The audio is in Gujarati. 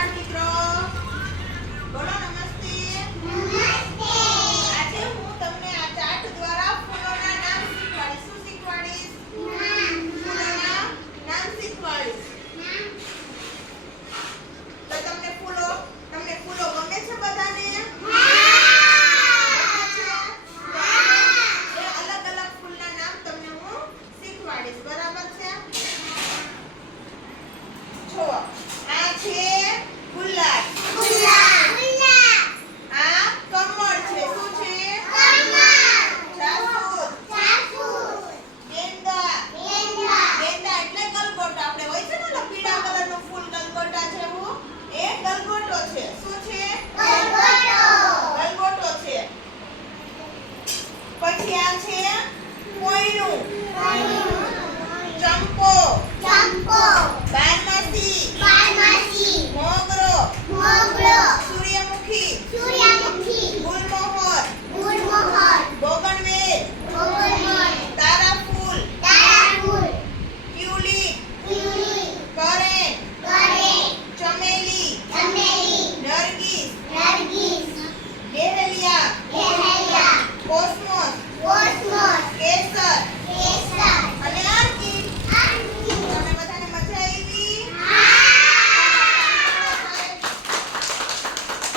બાળ મિત્રો, બોલો નમસ્તે. નમસ્તે. આજે હું તમને આ ચાર્ટ દ્વારા ફૂલોના નામ શીખવાડીશ. શું શીખવાડીશ? ફૂલોના નામ શીખવાડીશ. તો તમને ફૂલો ગમે છે બધાને? એ અલગ અલગ ફૂલના નામ તમને હું શીખવાડીશ. બરાબર છે?